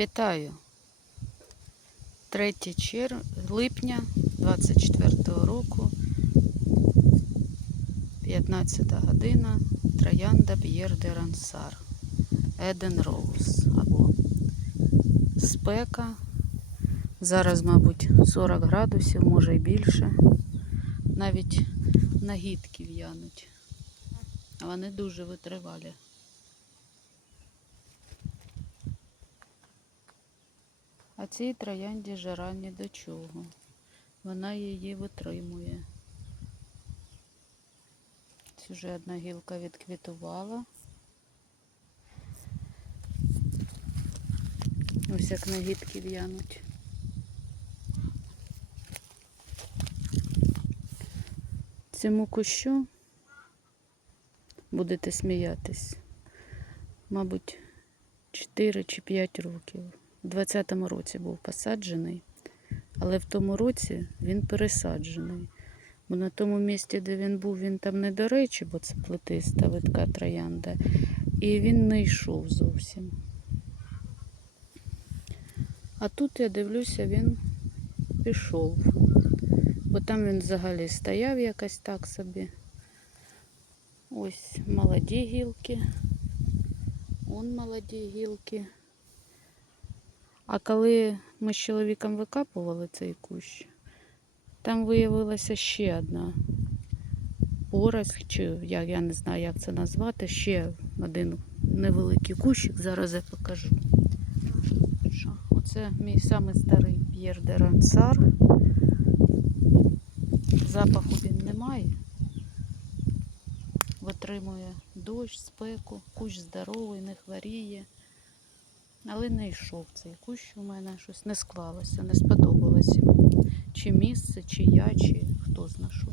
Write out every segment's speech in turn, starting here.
Вітаю! 3 чер... липня 24 року, 15 година, Троянда П'єр де Рансар, Еден Роуз або спека. Зараз, мабуть, 40 градусів, може і більше. Навіть нагідки в'януть. Вони дуже витривалі. А цій троянді жара ні до чого. Вона її витримує. Ось вже одна гілка відквітувала. Ось як нагідки в'януть. Цьому кущу будете сміятись, мабуть, 4 чи 5 років. У 20-му році був посаджений, але в тому році він пересаджений. Бо на тому місці, де він був, він там не до речі, бо це плетиста видка троянда. І він не йшов зовсім. А тут я дивлюся, він пішов. Бо там він взагалі стояв якось так собі. Ось молоді гілки. Он молоді гілки. А коли ми з чоловіком викапували цей кущ, там виявилася ще одна поросль, чи як я не знаю, як це назвати, ще один невеликий кущик. Зараз я покажу. Оце мій самий старий П'єр де Рансар. Запаху він не має. Витримує дощ, спеку, кущ здоровий, не хворіє. Але не йшов цей кущ у мене, щось не склалося, не сподобалося. Чи місце, чи я, чи хто зна що.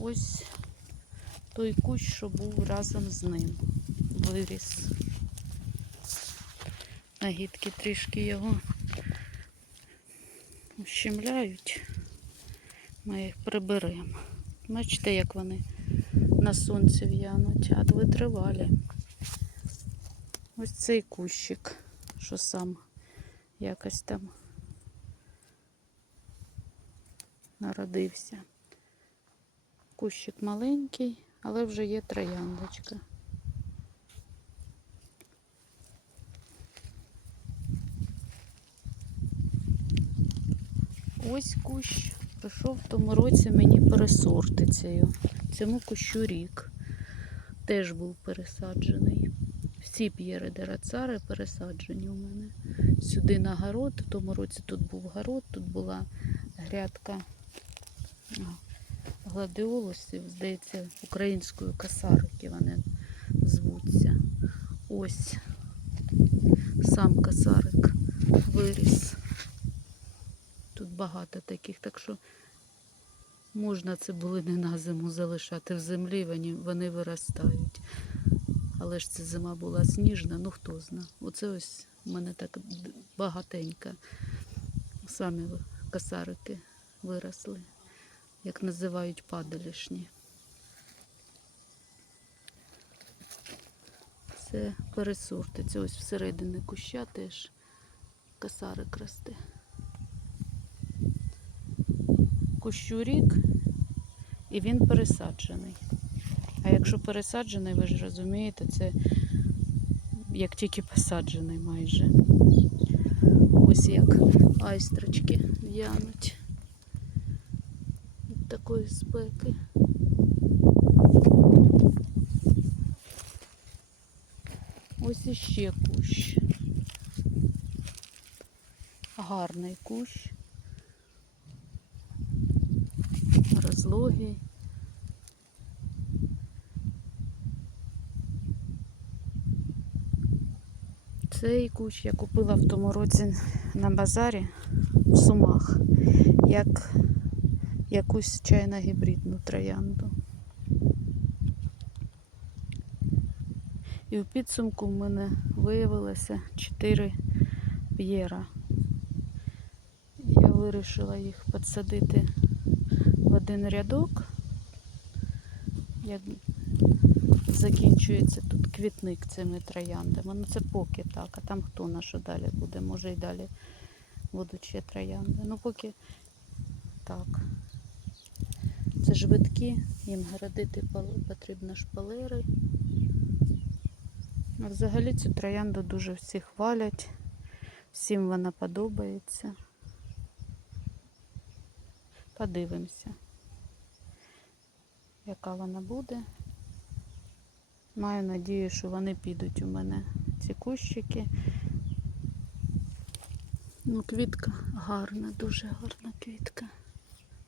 Ось той кущ, що був разом з ним. Виріс. Нагідки трішки його ущемляють. Ми їх приберемо. Бачите, як вони на сонці в'януть, а витривалі. Ось цей кущик, що сам якось там народився. Кущик маленький, але вже є трояндочка. Ось кущ прийшов в тому році мені пересортицею. Цьому кущу рік теж був пересаджений. Всі п'єри дерацари пересаджені у мене. Сюди на город. В тому році тут був город, тут була грядка гладіолусів, здається, українською касарики вони звуться. Ось сам касарик виріс. Тут багато таких, так що можна цибулини на зиму залишати в землі, вони, вони виростають. Але ж ця зима була сніжна, ну хто зна. Оце ось у мене так багатенько. Самі касарики виросли, як називають падалішні. Це пересорти. Це ось всередині куща теж касарик росте. Кущу рік і він пересаджений. А якщо пересаджений, ви ж розумієте, це як тільки посаджений майже. Ось як айстрочки в'януть від такої спеки. Ось іще кущ. Гарний кущ. Розлогий. Цей кущ я купила в тому році на базарі в Сумах, як якусь чайно-гібридну троянду. І в підсумку в мене виявилося 4 п'єра. Я вирішила їх підсадити в один рядок, закінчується тут квітник цими трояндами. Ну це поки так, а там хто на що далі буде. Може і далі будуть ще троянди. Ну поки так. Це ж витки, їм городити потрібно шпалери. А взагалі цю троянду дуже всі хвалять. Всім вона подобається. Подивимося, яка вона буде. Маю надію, що вони підуть у мене ці кущики. Ну, квітка гарна, дуже гарна квітка.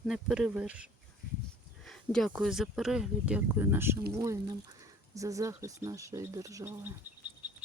Не перевершена. Дякую за перегляд, дякую нашим воїнам за захист нашої держави.